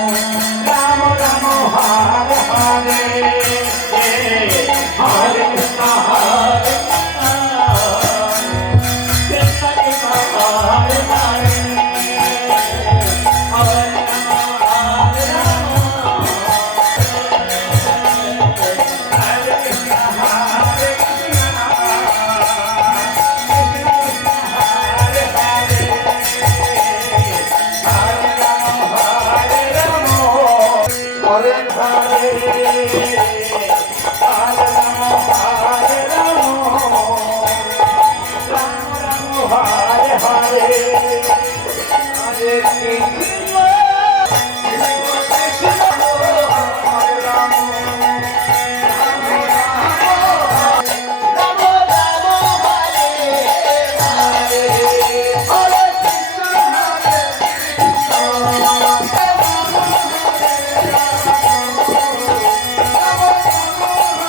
Rama Rama Hare Hare Hare Krishna Hare Krishna Krishna Hare Hare Hare Rama Hare Krishna Hare Krishna Hare Hare Hare Rama Hare Rama Hare Hare Hare